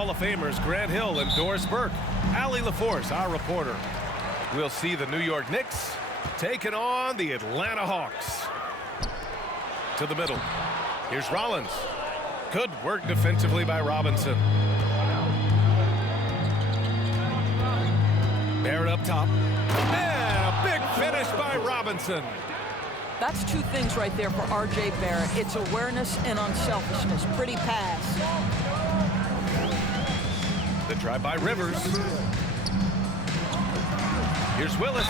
Hall of Famers Grant Hill and Doris Burke. Allie LaForce, our reporter. We'll see the New York Knicks taking on the Atlanta Hawks. To the middle. Here's Rollins. Good work defensively by Robinson. Barrett up top. And a big finish by Robinson. That's two things right there for R.J. Barrett. It's awareness and unselfishness. Pretty pass. The drive by Rivers. Here's Willis.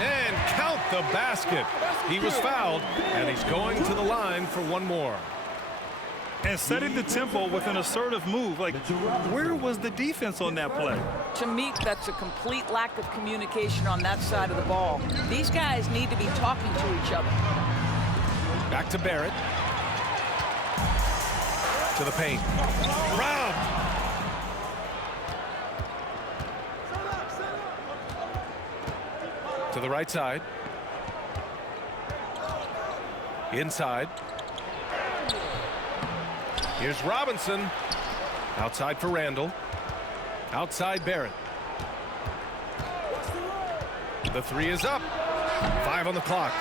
And count the basket. He was fouled, and he's going to the line for one more. And setting the tempo with an assertive move. Like, where was the defense on that play? To me, that's a complete lack of communication on that side of the ball. These guys need to be talking to each other. Back to Barrett. To the paint. Robbed. To the right side. Inside. Here's Robinson. Outside for Randall. Outside Barrett. The three is up. 5 on the clock.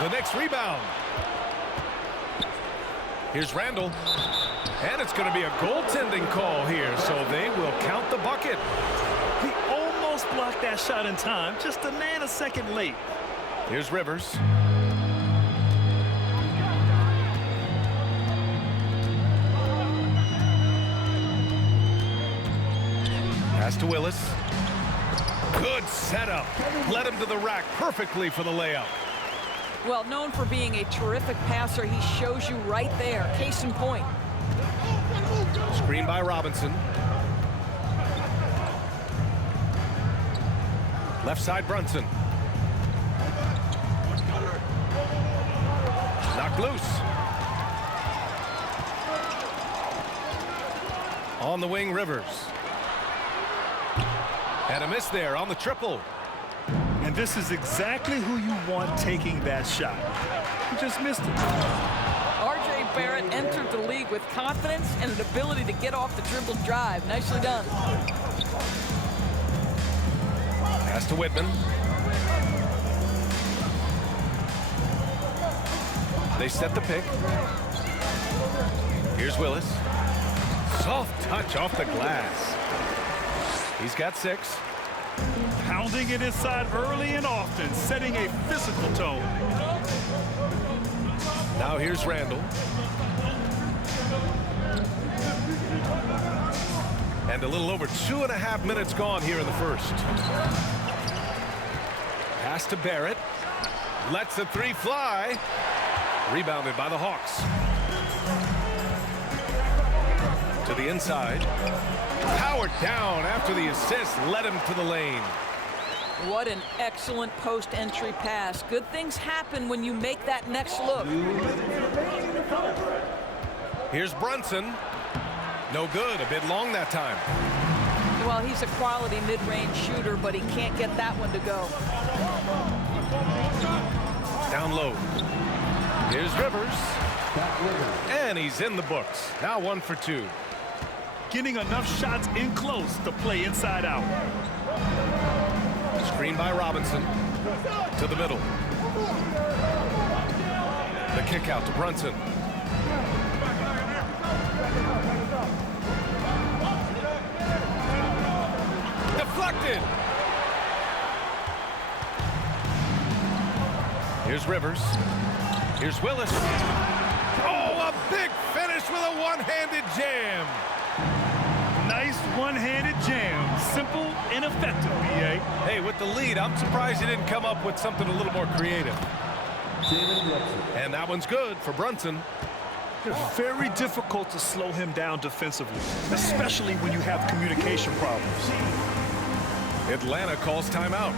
The Knicks rebound. Here's Randall. And it's going to be a goaltending call here, so they will count the bucket. He almost blocked that shot in time, just a nanosecond late. Here's Rivers. Pass to Willis. Good setup. Led him to the rack perfectly for the layup. Well, known for being a terrific passer, he shows you right there. Case in point. Screen by Robinson. Left side Brunson. Knocked loose. On the wing, Rivers. And a miss there on the triple. And this is exactly who you want taking that shot. He just missed it. R.J. Barrett entered the league with confidence and an ability to get off the dribble drive. Nicely done. Pass to Whitman. They set the pick. Here's Willis. Soft touch off the glass. He's got 6. Pounding it inside early and often, setting a physical tone. Now here's Randall. And a little over 2.5 minutes gone here in the first. Pass to Barrett. Lets the three fly. Rebounded by the Hawks. To the inside. Powered down after the assist led him to the lane. What an excellent post-entry pass. Good things happen when you make that next look. Here's Brunson. No good. A bit long that time. Well, he's a quality mid-range shooter, but he can't get that one to go. Down low. Here's Rivers. And he's in the books. Now 1 for 2. Getting enough shots in close to play inside out. Screen by Robinson. To the middle. The kick out to Brunson. Deflected. Here's Rivers. Here's Willis. Oh, a big finish with a one-handed jam. Nice one-handed jam. Simple and effective, B.A. Hey, with the lead, I'm surprised he didn't come up with something a little more creative. And that one's good for Brunson. It's very difficult to slow him down defensively, especially when you have communication problems. Atlanta calls timeout.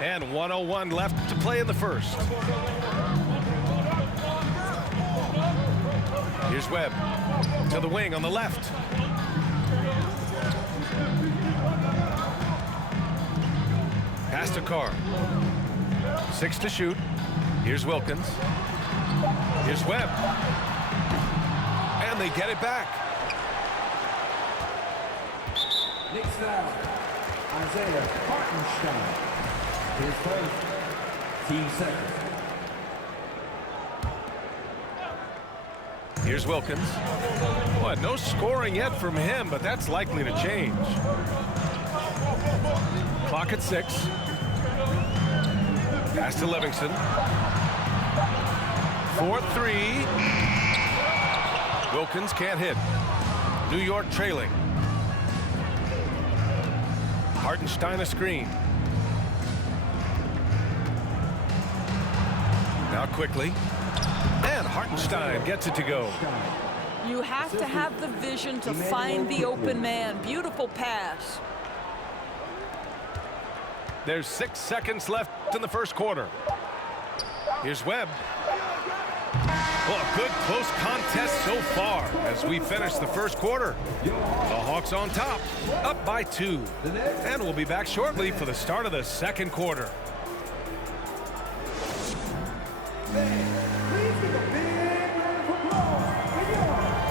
And 1:01 left to play in the first. Here's Webb to the wing on the left. Pass to Carr. 6 to shoot. Here's Wilkins. Here's Webb. And they get it back. Knicks foul. Isaiah Hartenstein. His first. Team second. Here's Wilkins. What? No scoring yet from him, but that's likely to change. Clock at 6. Pass to Livingston. 4-3. Wilkins can't hit. New York trailing. Hartenstein a screen. Now quickly. And Hartenstein gets it to go. You have to have the vision to find the open man. Beautiful pass. There's 6 seconds left in the first quarter. Here's Webb. Well, a good close contest so far as we finish the first quarter. The Hawks on top, up by 2. And we'll be back shortly for the start of the second quarter.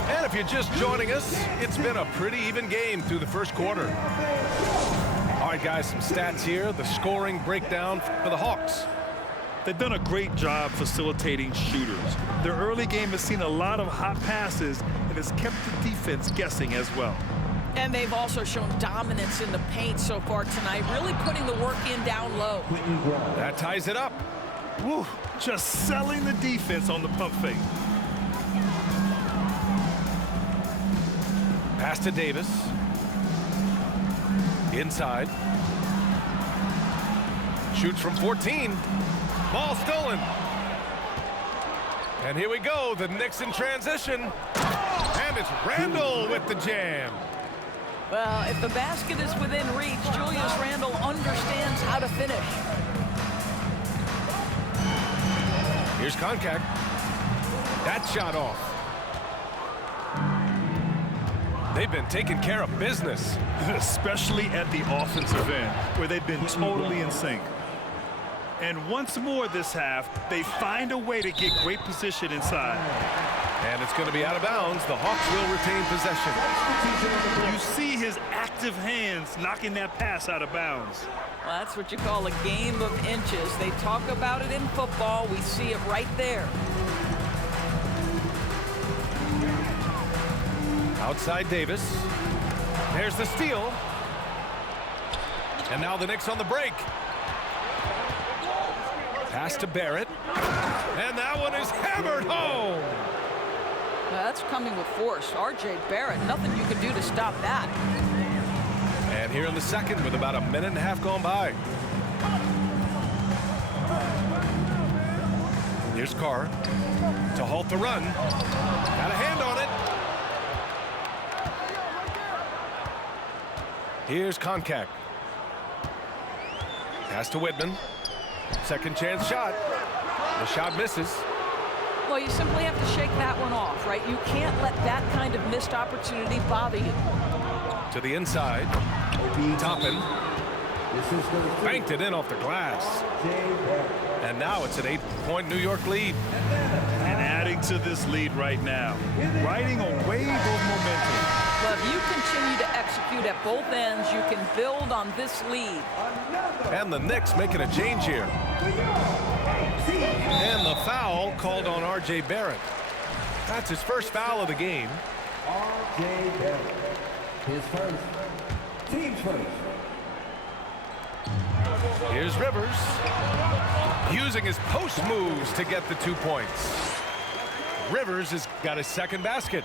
And if you're just joining us, it's been a pretty even game through the first quarter. All right, guys, some stats here. The scoring breakdown for the Hawks. They've done a great job facilitating shooters. Their early game has seen a lot of hot passes and has kept the defense guessing as well. And they've also shown dominance in the paint so far tonight, really putting the work in down low. That ties it up. Woo, just selling the defense on the pump fake. Pass to Davis. Inside. Shoots from 14. Ball stolen. And here we go. The Knicks in transition. And it's Randle with the jam. Well, if the basket is within reach, Julius Randle understands how to finish. Here's Koncak. That shot off. They've been taking care of business. Especially at the offensive end, where they've been totally in sync. And once more this half, they find a way to get great position inside. And it's going to be out of bounds. The Hawks will retain possession. You see his active hands knocking that pass out of bounds. Well, that's what you call a game of inches. They talk about it in football. We see it right there. Outside Davis. There's the steal. And now the Knicks on the break. Pass to Barrett. And that one is hammered home. Well, that's coming with force. R.J. Barrett, nothing you can do to stop that. And here in the second with about a minute and a half gone by. Here's Carr to halt the run. Got a hand on it. Here's Koncak. Pass to Whitman. Second chance shot. The shot misses. Well, you simply have to shake that one off, right? You can't let that kind of missed opportunity bother you. To the inside. Toppin. Banked it in off the glass. And now it's an 8-point New York lead. And adding to this lead right now. Riding a wave of momentum. Well, if you continue to execute at both ends, you can build on this lead. And the Knicks making a change here. And the foul called on R.J. Barrett. That's his first foul of the game. R.J. Barrett. His first. Team's first. Here's Rivers. Using his post moves to get the 2 points. Rivers has got his second basket.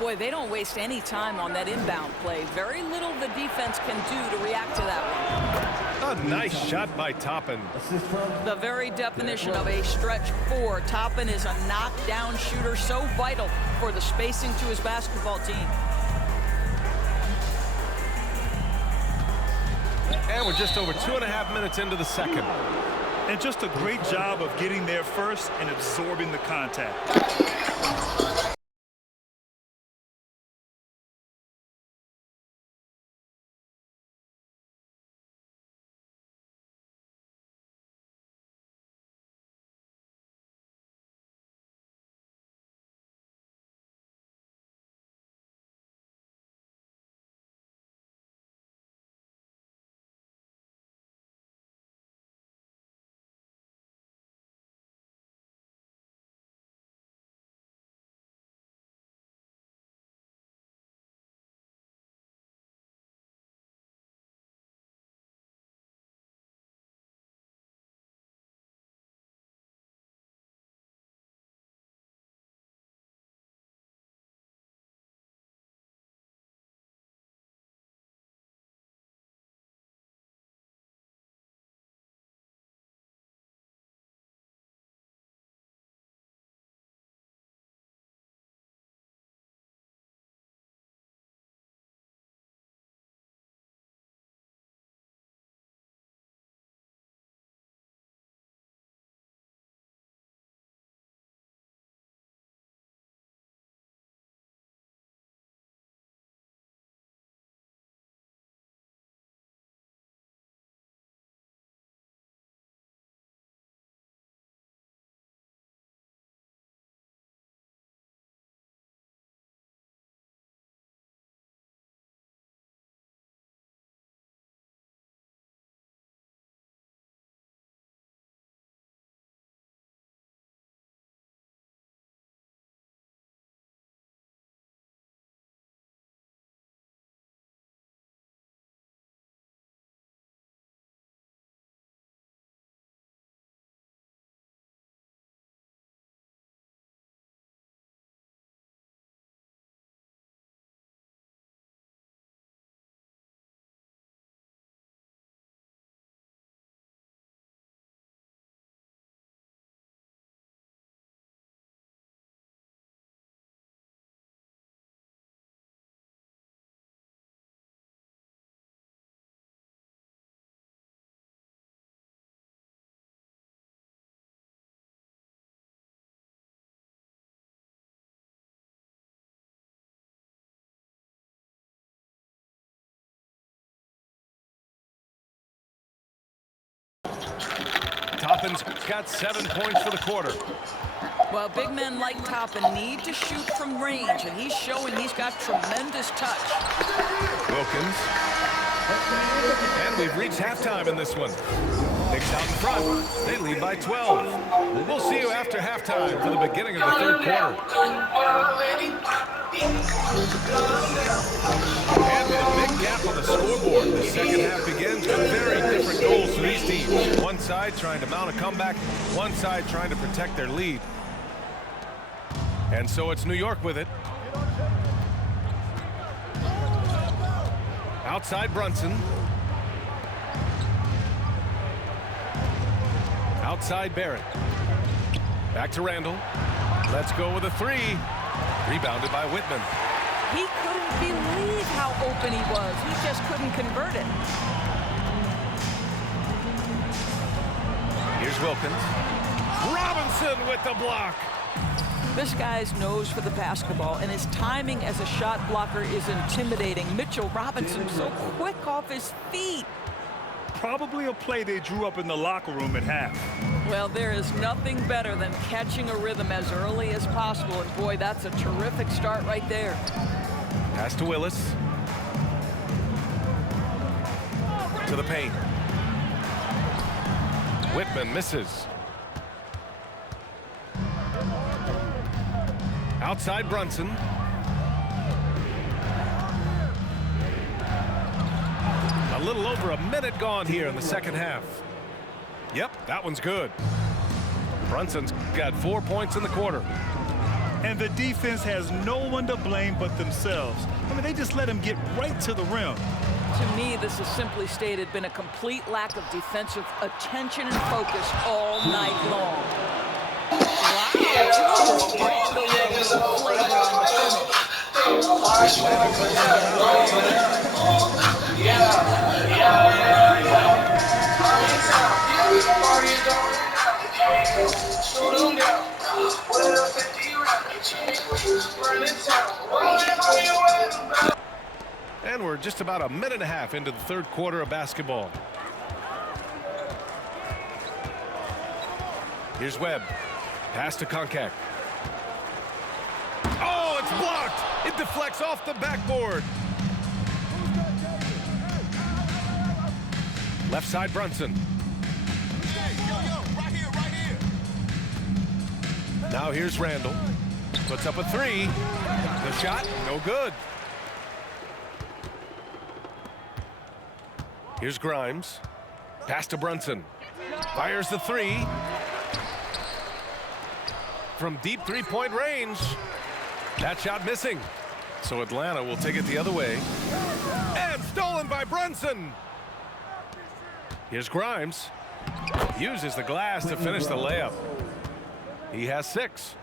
Boy, they don't waste any time on that inbound play. Very little the defense can do to react to that one. A nice shot by Toppin. The very definition of a stretch 4. Toppin is a knockdown shooter, so vital for the spacing to his basketball team. And we're just over 2.5 minutes into the second. And just a great job of getting there first and absorbing the contact. Toppin's got 7 points for the quarter. Well, big men like Toppin need to shoot from range, and he's showing he's got tremendous touch. Wilkins. And we've reached halftime in this one. Knicks out in front. They lead by 12. We'll see you after halftime for the beginning of the third quarter. And a big gap on the scoreboard. The second half begins with very different goals for these teams. One side trying to mount a comeback, one side trying to protect their lead. And so it's New York with it. Outside Brunson. Outside Barrett. Back to Randall. Let's go with a three. Rebounded by Whitman. He couldn't believe how open he was. He just couldn't convert it. Here's Wilkins. Robinson with the block. This guy's nose for the basketball, and his timing as a shot blocker is intimidating. Mitchell Robinson so quick off his feet. Probably a play they drew up in the locker room at half. Well, there is nothing better than catching a rhythm as early as possible, and boy, that's a terrific start right there. Pass to Willis. To the paint. Whitman misses. Outside Brunson. A little over a minute gone here in the second half. Yep, that one's good. Brunson's got 4 points in the quarter. And the defense has no one to blame but themselves. I mean, they just let him get right to the rim. To me, this has simply stated been a complete lack of defensive attention and focus all night long. Wow, just break the little flavor on the And we're just about a minute and a half into the third quarter of basketball. Here's Webb. Pass to Konkak. Oh, it's blocked. It deflects off the backboard. Left side Brunson. Right here. Now here's Randall. Puts up a three. The shot, no good. Here's Grimes. Pass to Brunson. Fires the three. From deep three-point range. That shot missing. So Atlanta will take it the other way. And stolen by Brunson. Here's Grimes. Uses the glass to finish the layup. He has 6.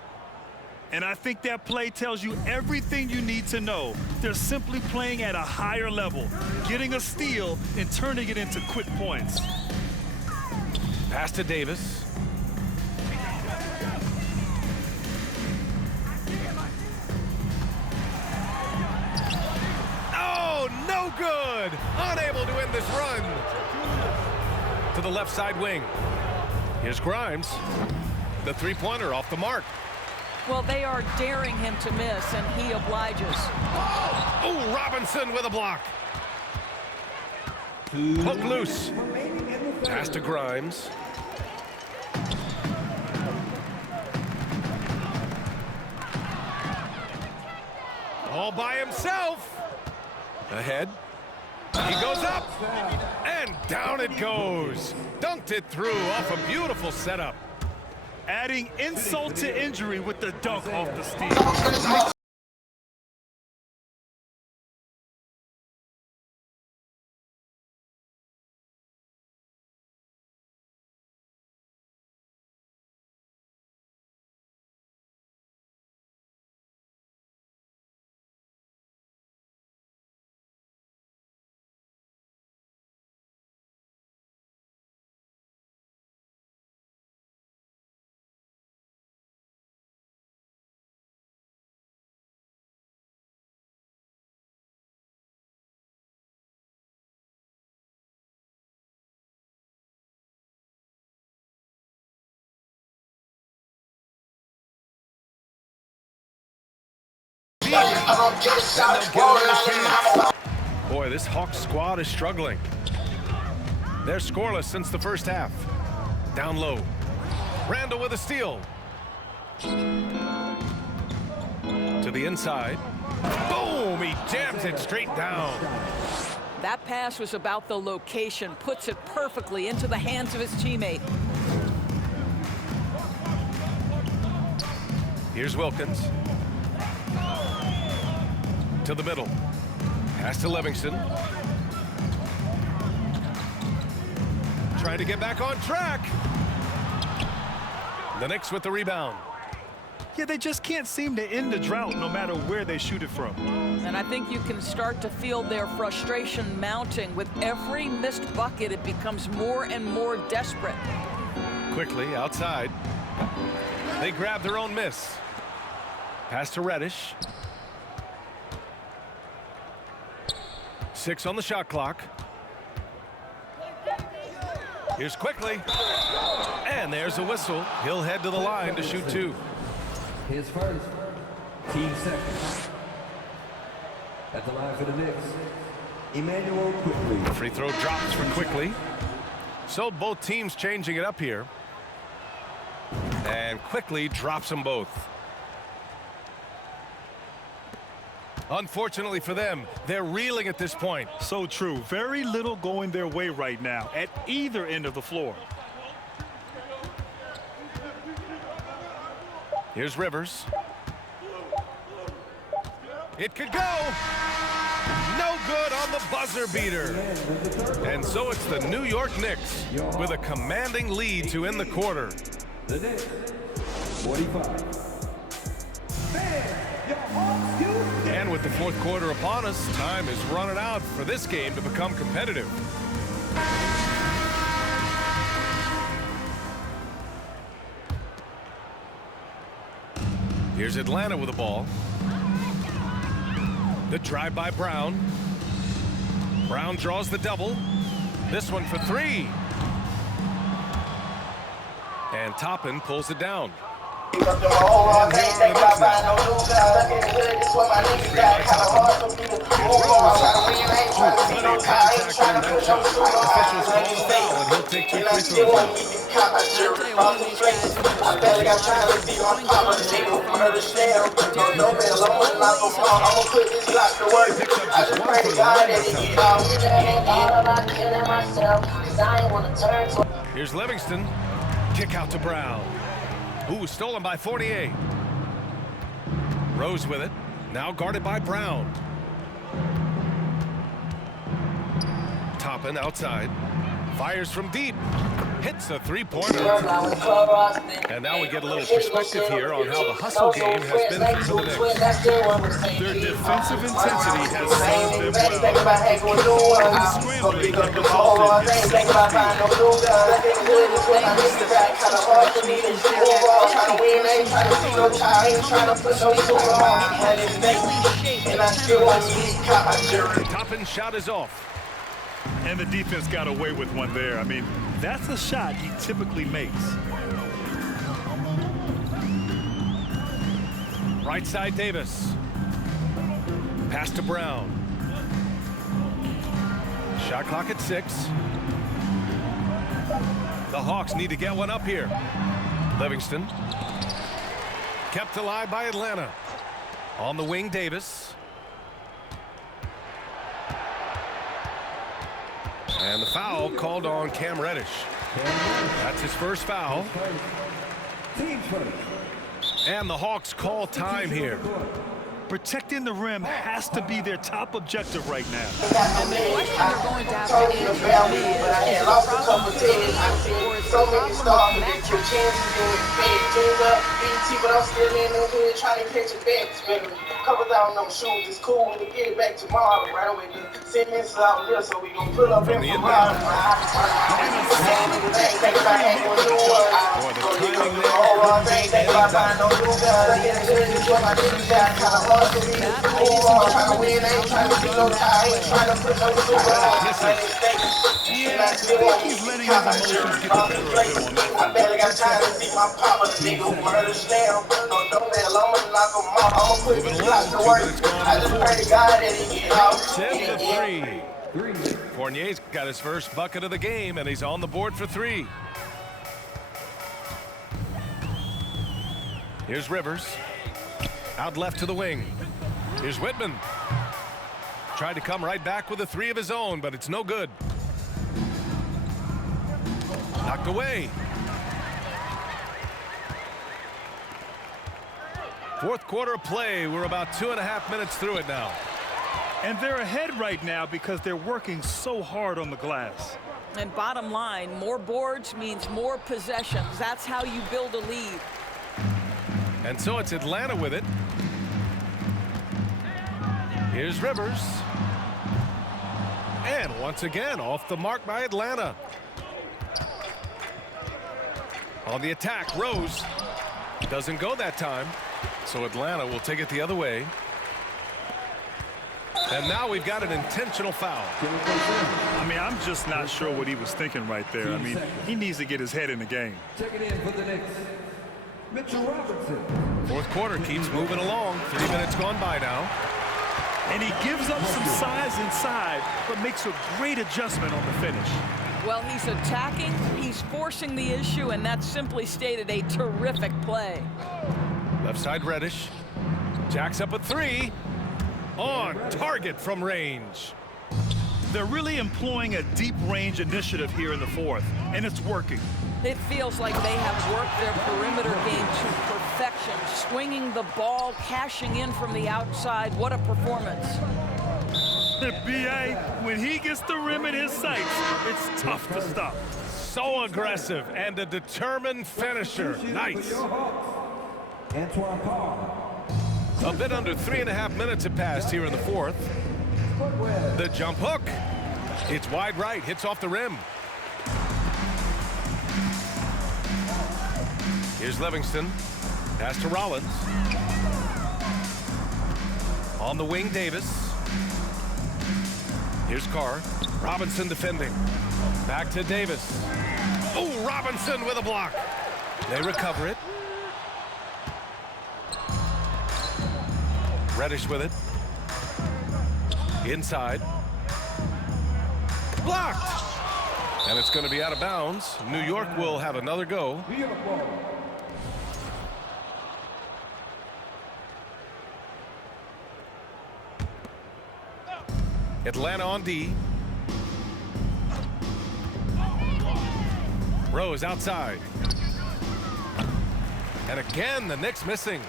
And I think that play tells you everything you need to know. They're simply playing at a higher level, getting a steal and turning it into quick points. Pass to Davis. Oh, no good. Unable to end this run. To the left side wing. Here's Grimes. The three-pointer off the mark. Well, they are daring him to miss, and he obliges. Oh, Robinson with a block. Hook loose. Pass to Grimes. All by himself. Ahead. He goes up. And down it goes. Dunked it through off a beautiful setup. Adding insult to injury with the dunk off the steal. And they'll get another chance. Boy, this Hawks squad is struggling. They're scoreless since the first half. Down low. Randall with a steal. To the inside. Boom! He jams it straight down. That pass was about the location, puts it perfectly into the hands of his teammate. Here's Wilkins. To the middle. Pass to Livingston. Trying to get back on track. The Knicks with the rebound. Yeah, they just can't seem to end the drought no matter where they shoot it from. And I think you can start to feel their frustration mounting. With every missed bucket, it becomes more and more desperate. Quickly outside. They grab their own miss. Pass to Reddish. 6 on the shot clock. Here's Quickly. And there's a whistle. He'll head to the line to shoot 2. His first, team second. At the line for the Knicks, Emmanuel Quickly. Free throw drops for Quickly. So both teams changing it up here. And Quickly drops them both. Unfortunately for them, they're reeling at this point. So true. Very little going their way right now at either end of the floor. Here's Rivers. It could go. No good on the buzzer beater. And so it's the New York Knicks with a commanding lead to end the quarter. The Knicks, 45. And with the fourth quarter upon us, time is running out for this game to become competitive. Here's Atlanta with the ball. The drive by Brown. Brown draws the double. This one for 3. And Toppin pulls it down. Here's Livingston. Kick out to Brown. Ooh, stolen by 48. Rose with it. Now guarded by Brown. Toppin outside. Fires from deep. Hits a three-pointer. And now we get a little perspective here on how the hustle game has been for the Knicks. Their defensive intensity has served them well. The scrambling that resulted in 6 Toppin shot is off. And the defense got away with one there. I mean, that's a shot he typically makes. Right side Davis. Pass to Brown. Shot clock at 6. The Hawks need to get one up here. Livingston. Kept alive by Atlanta. On the wing, Davis. And the foul called on Cam Reddish. That's his first foul. And the Hawks call time here. Protecting the rim has to be their top objective right now. And the question they're going to have to answer is it a problem with team or is it a problem with matchup? Cover down them shoes, it's cool to get it back tomorrow. Right away, the 10 minutes out there, so we gonna pull up in tomorrow. That, ladies and I'm trying to win, I ain't trying to be no tie, I ain't trying to put no super on. Yeah, I think he's letting his emotions get the better of him on that I foul. barely got time to see my papa, the nigga who murdered Slam. No, don't let I'ma knock him off. I'ma put Moving this along, block to 2 work. minutes gone I in the just pray fourth. to God that he get out. Tip to 3. Fournier's got his first bucket of the game, and he's on the board for 3. Here's Rivers. Out left to the wing. Here's Whitman. Tried to come right back with a 3 of his own, but it's no good. Knocked away. Fourth quarter of play. We're about 2.5 minutes through it now. And they're ahead right now because they're working so hard on the glass. And bottom line, more boards means more possessions. That's how you build a lead. And so it's Atlanta with it. Here's Rivers. And once again, off the mark by Atlanta. On the attack, Rose. Doesn't go that time. So Atlanta will take it the other way. And now we've got an intentional foul. I mean, I'm just not sure what he was thinking right there. I mean, he needs to get his head in the game. Check it in for the Knicks. Mitchell Robinson. Fourth quarter keeps moving along. 3 minutes gone by now. And he gives up some size inside, but makes a great adjustment on the finish. Well, he's attacking, he's forcing the issue, and that's simply stated a terrific play. Left side Reddish. Jacks up a 3. On target from range. They're really employing a deep range initiative here in the fourth, and it's working. It feels like they have worked their perimeter game to perfection, swinging the ball, cashing in from the outside. What a performance. B.A., when he gets the rim in his sights, it's tough to stop. So aggressive and a determined finisher. Nice. Antoine Carr. A bit under 3.5 minutes have passed here in the fourth. The jump hook. It's wide right, hits off the rim. Here's Livingston. Pass to Rollins. On the wing, Davis. Here's Carr. Robinson defending. Back to Davis. Oh, Robinson with a block. They recover it. Reddish with it. Inside. Blocked. And it's going to be out of bounds. New York will have another go. Atlanta on D. Rose outside. And again, the Knicks missing.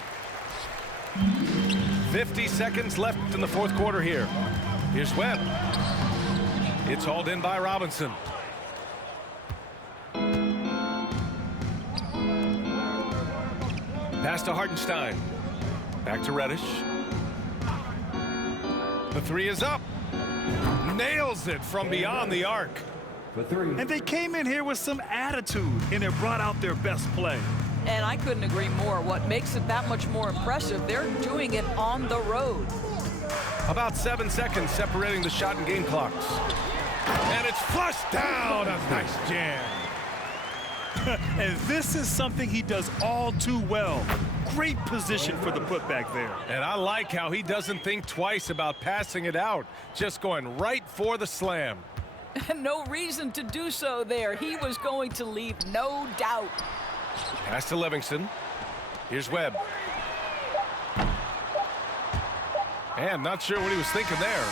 50 seconds left in the fourth quarter here. Here's Webb. It's hauled in by Robinson. Pass to Hartenstein. Back to Reddish. The 3 is up. Nails it from beyond the arc. For 3. And they came in here with some attitude, and it brought out their best play. And I couldn't agree more. What makes it that much more impressive, they're doing it on the road. About 7 seconds separating the shot and game clocks. And it's flushed down. A nice jam. And this is something he does all too well. Great position for the putback there. And I like how he doesn't think twice about passing it out. Just going right for the slam. No reason to do so there. He was going to leave no doubt. Pass to Livingston. Here's Webb. And not sure what he was thinking there.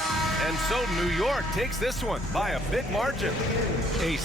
And so New York takes this one by a big margin. A